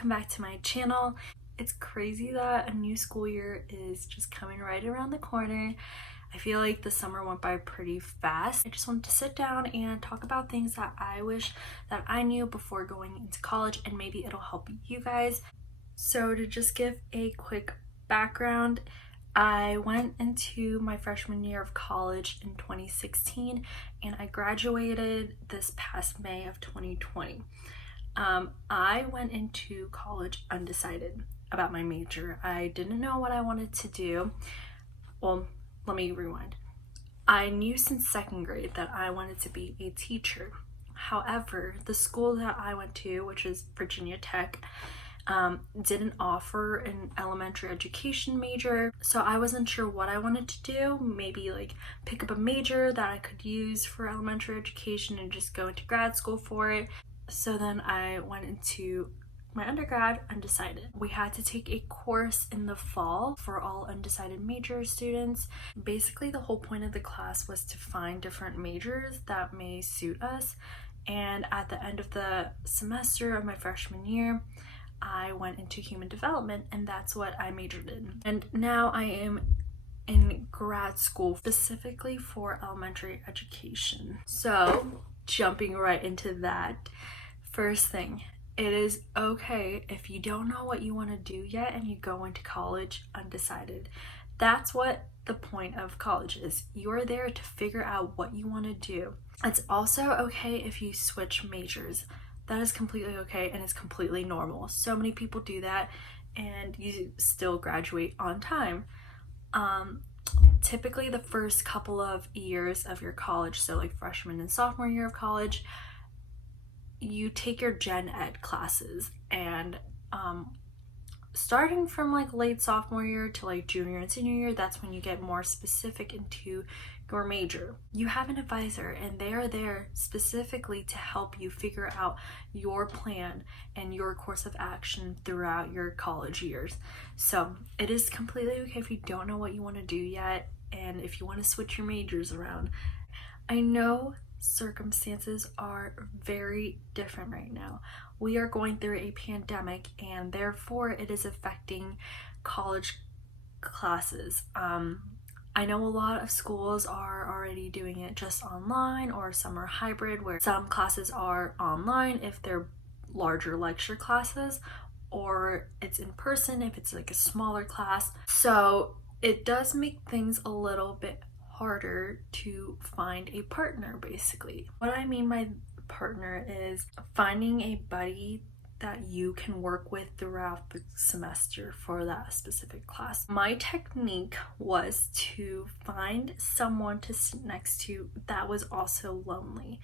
welcome back to my channel. It's crazy that a new school year is just coming right around the corner. I feel like the summer went by pretty fast. I just wanted to sit down and talk about things that I wish that I knew before going into college, and maybe it'll help you guys. So to just give a quick background, I went into my freshman year of college in 2016 and I graduated this past May of 2020. I went into college undecided about my major. I didn't know what I wanted to do. Well, let me rewind. I knew since second grade that I wanted to be a teacher. However, the school that I went to, which is Virginia Tech, didn't offer an elementary education major, so I wasn't sure what I wanted to do. Maybe like pick up a major that I could use for elementary education and just go into grad school for it. So then I went into my undergrad undecided. We had to take a course in the fall for all undecided major students. Basically, the whole point of the class was to find different majors that may suit us. And at the end of the semester of my freshman year, I went into human development, and that's what I majored in. And now I am in grad school specifically for elementary education. So jumping right into that, first thing, it is okay if you don't know what you want to do yet and you go into college undecided. That's what the point of college is. You're there to figure out what you want to do. It's also okay if you switch majors. That is completely okay and it's completely normal. So many people do that and you still graduate on time. Typically the first couple of years of your college, so like freshman and sophomore year of college, you take your gen ed classes, and starting from like late sophomore year to like junior and senior year, that's when you get more specific into your major. You have an advisor and they are there specifically to help you figure out your plan and your course of action throughout your college years. So it is completely okay if you don't know what you want to do yet and if you want to switch your majors around. I know circumstances are very different right now. We are going through a pandemic and therefore it is affecting college classes. I know a lot of schools are already doing it just online, or some are hybrid where some classes are online if they're larger lecture classes, or it's in person if it's like a smaller class. So it does make things a little bit harder to find a partner. Basically, what I mean by partner is finding a buddy that you can work with throughout the semester for that specific class. My technique was to find someone to sit next to that was also lonely.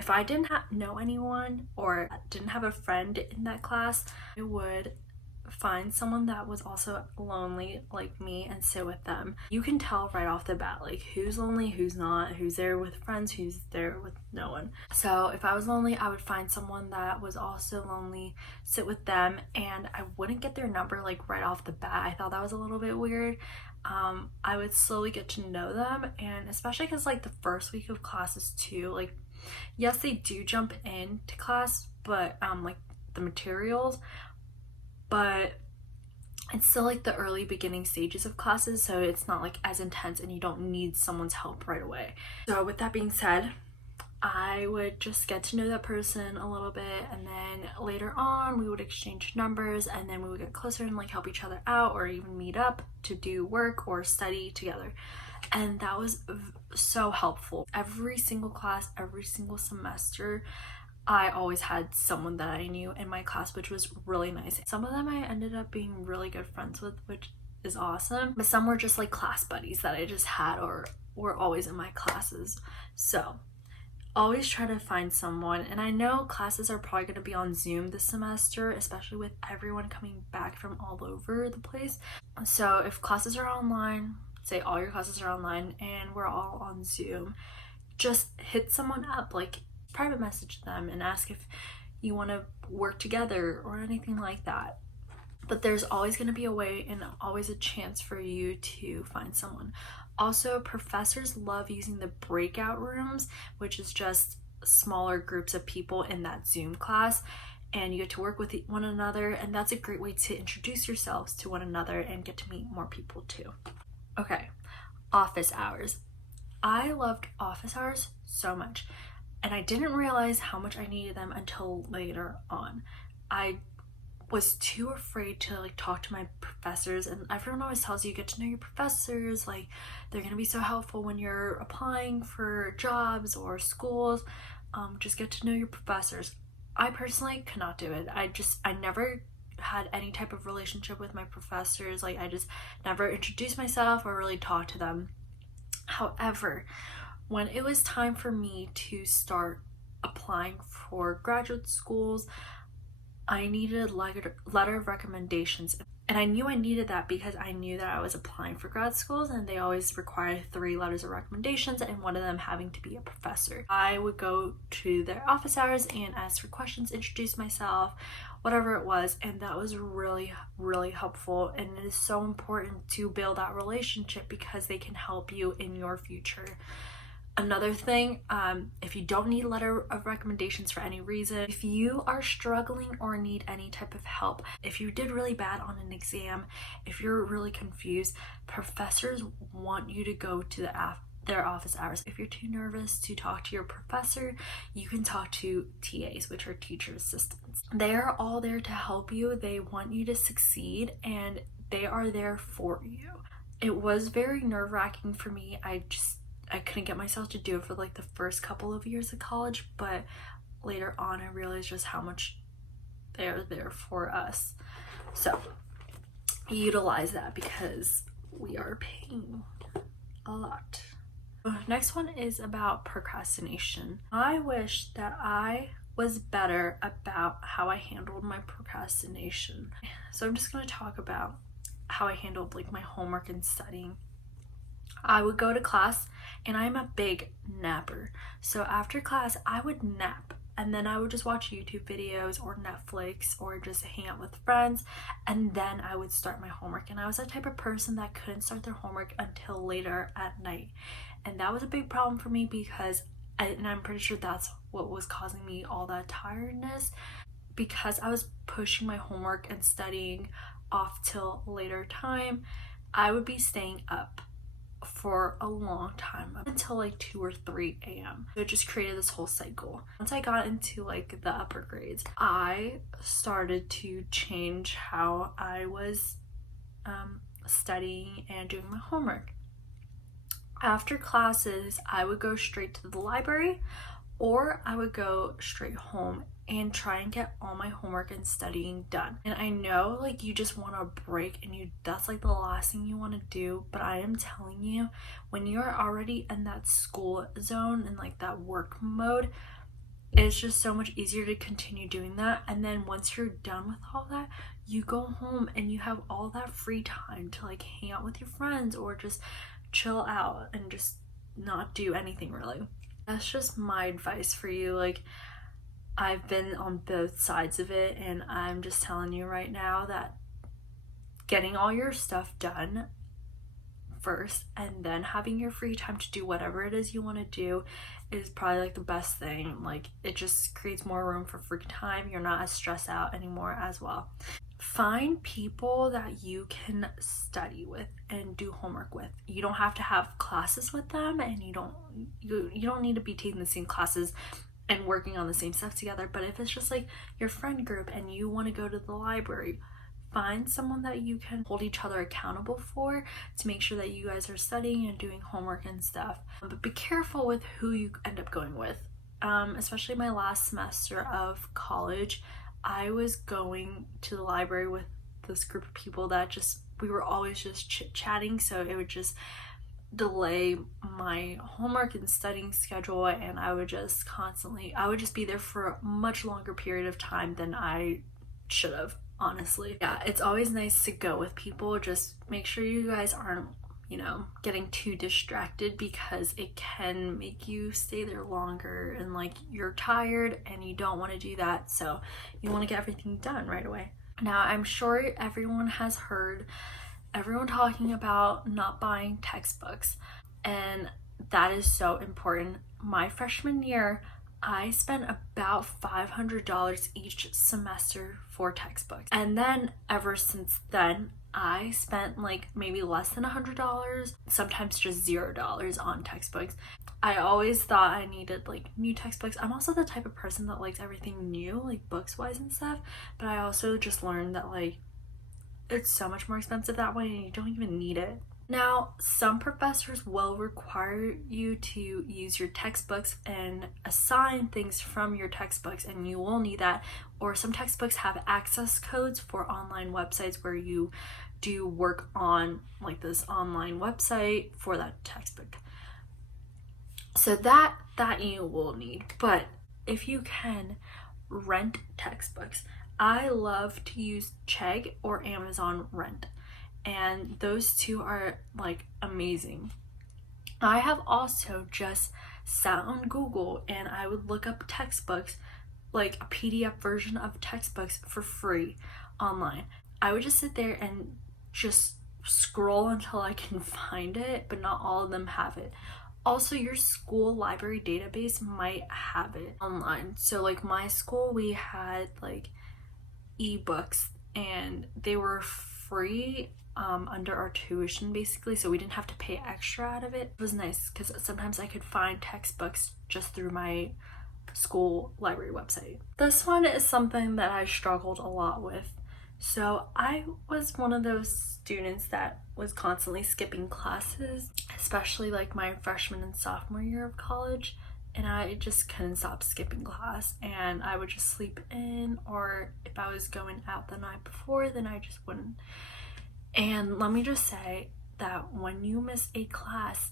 If I didn't know anyone or didn't have a friend in that class, I would find someone that was also lonely like me and sit with them. You can tell right off the bat like who's lonely, who's not, who's there with friends, who's there with no one. So if I was lonely, I would find someone that was also lonely, sit with them, and I wouldn't get their number like right off the bat. I thought that was a little bit weird. I would slowly get to know them, and especially because like the first week of classes too, like yes, they do jump into class, but like the materials, but it's still like the early beginning stages of classes, so it's not like as intense and you don't need someone's help right away. So with that being said, I would just get to know that person a little bit, and then later on we would exchange numbers, and then we would get closer and like help each other out or even meet up to do work or study together. And that was so helpful. Every single class, every single semester, I always had someone that I knew in my class, which was really nice. Some of them I ended up being really good friends with, which is awesome, but some were just like class buddies that I just had or were always in my classes. So always try to find someone. And I know classes are probably going to be on Zoom this semester, especially with everyone coming back from all over the place. So if classes are online, say all your classes are online and we're all on Zoom, just hit someone up, like private message them and ask if you want to work together or anything like that. But there's always going to be a way and always a chance for you to find someone. Also, professors love using the breakout rooms, which is just smaller groups of people in that Zoom class, and you get to work with one another, and that's a great way to introduce yourselves to one another and get to meet more people too. Okay, office hours. I loved office hours so much, and I didn't realize how much I needed them until later on. I was too afraid to like talk to my professors, and everyone always tells you get to know your professors, like they're gonna be so helpful when you're applying for jobs or schools. Just get to know your professors. I personally could not do it. I never had any type of relationship with my professors. Like I just never introduced myself or really talked to them. However, when it was time for me to start applying for graduate schools, I needed letter of recommendations, and I knew I needed that because I knew that I was applying for grad schools and they always require 3 letters of recommendations, and one of them having to be a professor. I would go to their office hours and ask for questions, introduce myself, whatever it was, and that was really, really helpful. And it is so important to build that relationship because they can help you in your future. Another thing, if you don't need a letter of recommendations for any reason, if you are struggling or need any type of help, if you did really bad on an exam, if you're really confused, professors want you to go to their office hours. If you're too nervous to talk to your professor, you can talk to TAs, which are teacher assistants. They are all there to help you. They want you to succeed, and they are there for you. It was very nerve-wracking for me. I couldn't get myself to do it for like the first couple of years of college, but later on I realized just how much they're there for us. So utilize that because we are paying a lot. Next one is about procrastination. I wish that I was better about how I handled my procrastination. So I'm just going to talk about how I handled like my homework and studying. I would go to class, and I'm a big napper. So after class, I would nap, and then I would just watch YouTube videos or Netflix or just hang out with friends, and then I would start my homework. And I was the type of person that couldn't start their homework until later at night. And that was a big problem for me because, and I'm pretty sure that's what was causing me all that tiredness, because I was pushing my homework and studying off till later time. I would be staying up for a long time until like 2 or 3 a.m. So it just created this whole cycle. Once I got into like the upper grades, I started to change how I was studying and doing my homework. After classes, I would go straight to the library, or I would go straight home and try and get all my homework and studying done. And I know like you just want a break, and that's like the last thing you want to do, but I am telling you, when you're already in that school zone and like that work mode, it's just so much easier to continue doing that. And then once you're done with all that, you go home and you have all that free time to like hang out with your friends or just chill out and just not do anything really. That's just my advice for you. Like, I've been on both sides of it, and I'm just telling you right now that getting all your stuff done first and then having your free time to do whatever it is you want to do is probably like the best thing. Like, it just creates more room for free time. You're not as stressed out anymore as well. Find people that you can study with and do homework with. You don't have to have classes with them, and you don't need to be taking the same classes and working on the same stuff together. But if it's just like your friend group and you want to go to the library, find someone that you can hold each other accountable for to make sure that you guys are studying and doing homework and stuff. But be careful with who you end up going with. Especially my last semester of college, I was going to the library with this group of people that we were always just chit-chatting, so it would just delay my homework and studying schedule, and I would just be there for a much longer period of time than I should have, honestly. Yeah, it's always nice to go with people. Just make sure you guys aren't, getting too distracted, because it can make you stay there longer and like you're tired and you don't want to do that. So you want to get everything done right away. Now, I'm sure everyone has heard everyone talking about not buying textbooks, and that is so important. My freshman year, I spent about $500 each semester for textbooks. And then ever since then, I spent like maybe less than $100, sometimes just $0 on textbooks. I always thought I needed like new textbooks. I'm also the type of person that likes everything new, like books wise and stuff, but I also just learned that like it's so much more expensive that way and you don't even need it. Now, some professors will require you to use your textbooks and assign things from your textbooks, and you will need that. Or some textbooks have access codes for online websites where you do work on like this online website for that textbook. So that you will need. But if you can rent textbooks, I love to use Chegg or Amazon Rent, and those two are like amazing. I have also just sat on Google and I would look up textbooks, like a PDF version of textbooks for free online. I would just sit there and just scroll until I can find it, but not all of them have it. Also, your school library database might have it online. So like my school, we had like ebooks and they were free under our tuition basically, so we didn't have to pay extra out of it. It was nice because sometimes I could find textbooks just through my school library website. This one is something that I struggled a lot with. So I was one of those students that was constantly skipping classes, especially like my freshman and sophomore year of college, and I just couldn't stop skipping class, and I would just sleep in, or if I was going out the night before, then I just wouldn't. And let me just say that when you miss a class,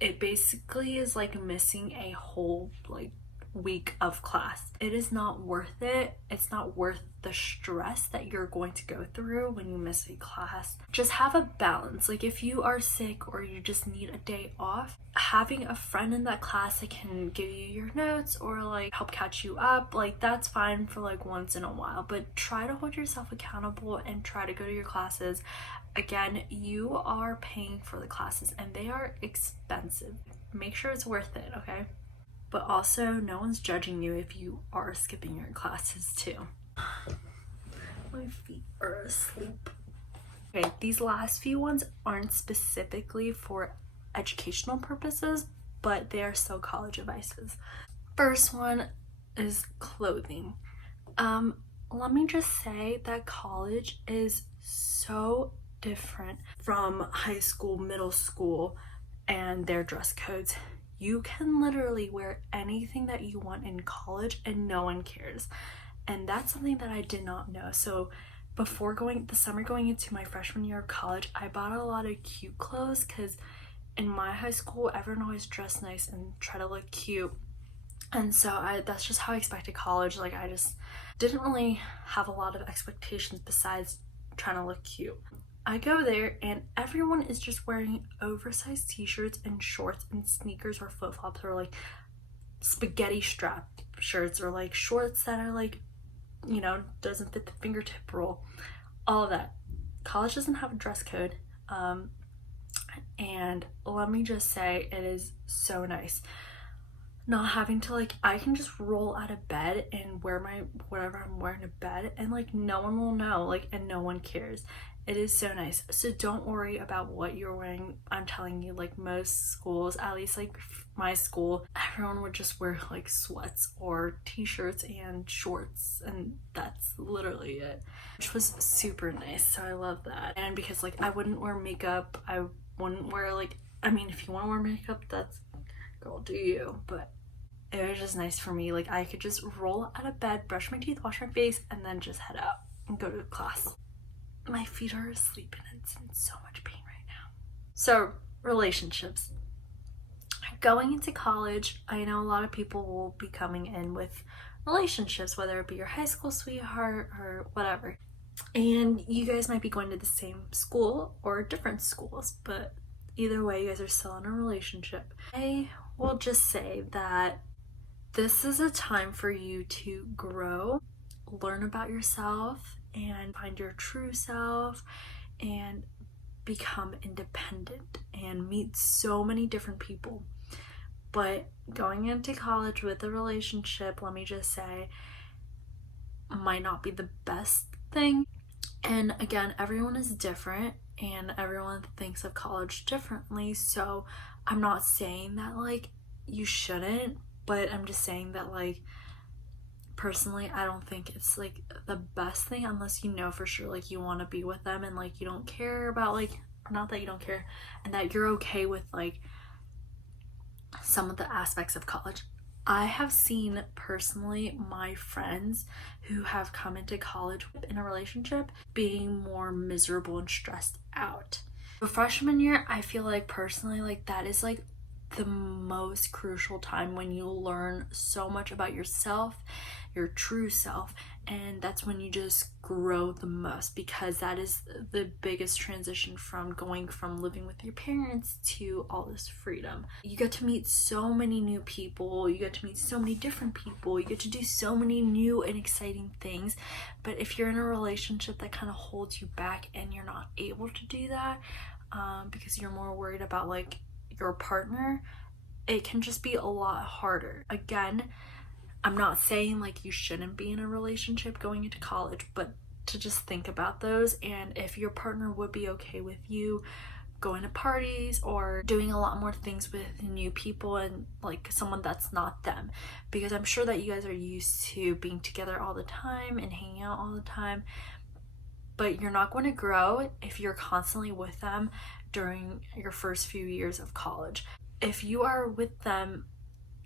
it basically is like missing a whole like week of class. It is not worth it. It's not worth the stress that you're going to go through when you miss a class. Just have a balance. Like if you are sick or you just need a day off, having a friend in that class that can give you your notes or like help catch you up, like that's fine for like once in a while, but try to hold yourself accountable and try to go to your classes. Again, you are paying for the classes and they are expensive. Make sure it's worth it, okay? But also, no one's judging you if you are skipping your classes too. My feet are asleep. Okay, these last few ones aren't specifically for educational purposes, but they are still college advices. First one is clothing. Let me just say that college is so different from high school, middle school, and their dress codes. You can literally wear anything that you want in college and no one cares. And that's something that I did not know. So before the summer going into my freshman year of college, I bought a lot of cute clothes because in my high school, everyone always dressed nice and try to look cute. And so that's just how I expected college. Like I just didn't really have a lot of expectations besides trying to look cute. I go there and everyone is just wearing oversized t-shirts and shorts and sneakers or flip-flops or like spaghetti strap shirts or like shorts that are like, you know, doesn't fit the fingertip roll, all of that. College doesn't have a dress code, and let me just say it is so nice not having to like, I can just roll out of bed and wear my whatever I'm wearing to bed and like no one will know, like, and no one cares. It is so nice. So don't worry about what you're wearing. I'm telling you, like most schools, at least like my school, everyone would just wear like sweats or t-shirts and shorts, and that's literally it, which was super nice. So I love that. And because like I wouldn't wear makeup, I wouldn't wear like, I mean, if you want to wear makeup, that's, girl, do you, but it was just nice for me. Like I could just roll out of bed, brush my teeth, wash my face, and then just head out and go to class. My feet are asleep and it's in so much pain right now. So, relationships. Going into college, I know a lot of people will be coming in with relationships, whether it be your high school sweetheart or whatever. And you guys might be going to the same school or different schools, but either way, you guys are still in a relationship. I will just say that this is a time for you to grow, learn about yourself, and find your true self and become independent and meet so many different people. But going into college with a relationship, let me just say, might not be the best thing. And again, everyone is different and everyone thinks of college differently. So I'm not saying that like you shouldn't, but I'm just saying that like personally I don't think it's like the best thing unless you know for sure like you want to be with them and like you don't care about like, not that you don't care, and that you're okay with like some of the aspects of college. I have seen personally my friends who have come into college in a relationship being more miserable and stressed out. The freshman year, I feel like personally, like that is like the most crucial time when you learn so much about yourself, your true self, and that's when you just grow the most, because that is the biggest transition from going from living with your parents to all this freedom. You get to meet so many new people, you get to meet so many different people, you get to do so many new and exciting things. But if you're in a relationship that kind of holds you back and you're not able to do that because you're more worried about like your partner, it can just be a lot harder. Again, I'm not saying like you shouldn't be in a relationship going into college, but to just think about those, and if your partner would be okay with you going to parties or doing a lot more things with new people and like someone that's not them, because I'm sure that you guys are used to being together all the time and hanging out all the time, but you're not going to grow if you're constantly with them during your first few years of college. If you are with them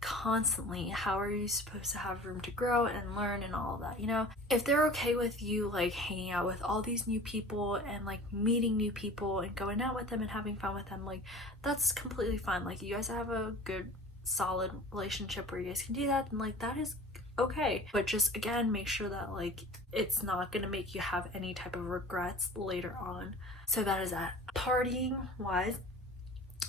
constantly, how are you supposed to have room to grow and learn and all of that, you know? If they're okay with you like hanging out with all these new people and like meeting new people and going out with them and having fun with them, like that's completely fine. Like you guys have a good solid relationship where you guys can do that, and like that is okay. But just again, make sure that like it's not gonna make you have any type of regrets later on. So that is that. Partying wise,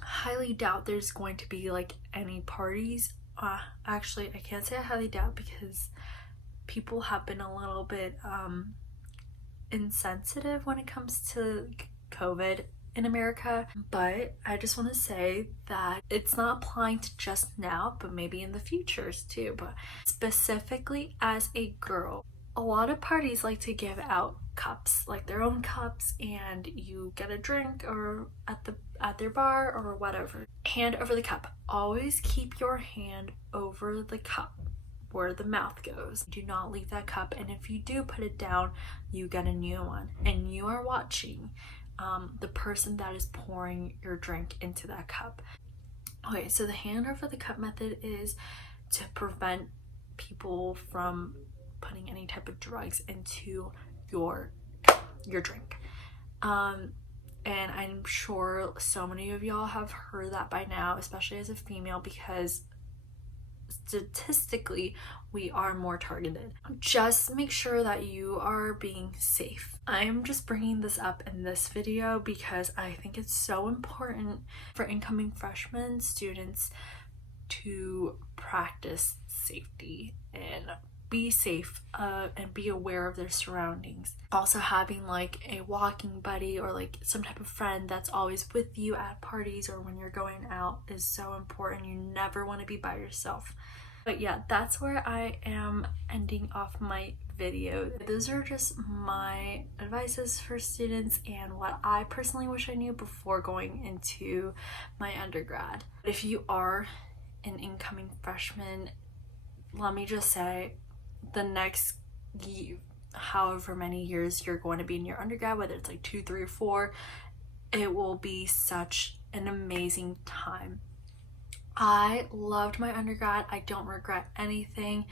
highly doubt there's going to be like any parties. Actually, I can't say I highly doubt because people have been a little bit insensitive when it comes to COVID in America. But I just want to say that it's not applying to just now, but maybe in the futures too. But specifically as a girl, a lot of parties like to give out cups, like their own cups, and you get a drink or at their bar or whatever. Hand over the cup. Always keep your hand over the cup where the mouth goes. Do not leave that cup, and if you do put it down, you get a new one, and you are watching the person that is pouring your drink into that cup. Okay, so the hand over the cup method is to prevent people from putting any type of drugs into your drink. And I'm sure so many of y'all have heard that by now, especially as a female, because statistically we are more targeted. Just make sure that you are being safe. I'm just bringing this up in this video because I think it's so important for incoming freshman students to practice safety and be safe and be aware of their surroundings. Also, having like a walking buddy or like some type of friend that's always with you at parties or when you're going out is so important. You never want to be by yourself. But yeah, that's where I am ending off my video. Those are just my advices for students and what I personally wish I knew before going into my undergrad. If you are an incoming freshman, let me just say, the next however many years you're going to be in your undergrad, whether it's like 2, 3, or 4, it will be such an amazing time. I loved my undergrad. I don't regret anything,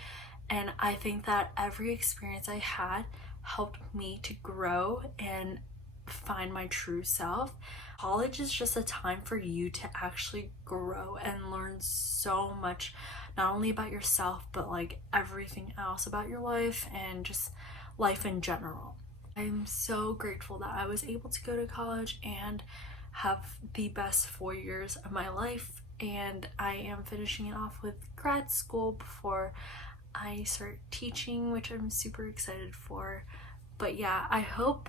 and I think that every experience I had helped me to grow and find my true self. College is just a time for you to actually grow and learn so much, not only about yourself, but like everything else about your life and just life in general. I'm so grateful that I was able to go to college and have the best 4 years of my life, and I am finishing it off with grad school before I start teaching, which I'm super excited for. But yeah, I hope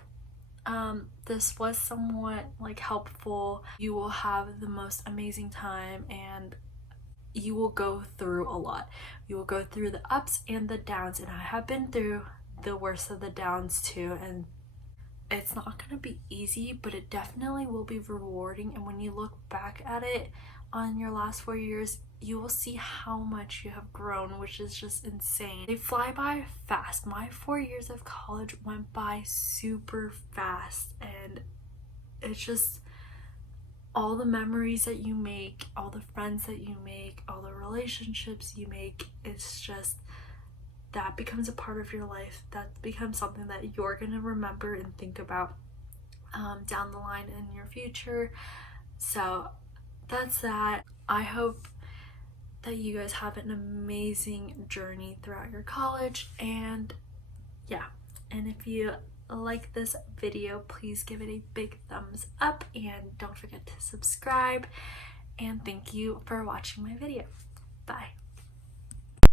this was somewhat like helpful. You will have the most amazing time, and you will go through a lot. You will go through the ups and the downs, and I have been through the worst of the downs too, and it's not going to be easy, but it definitely will be rewarding. And when you look back at it on your last 4 years, you will see how much you have grown, which is just insane. They fly by fast. My 4 years of college went by super fast, and it's just all the memories that you make, all the friends that you make, all the relationships you make, it's just that becomes a part of your life. That becomes something that you're gonna remember and think about down the line in your future. So that's that. I hope that you guys have an amazing journey throughout your college, and yeah, and if you like this video, please give it a big thumbs up and don't forget to subscribe, and thank you for watching my video.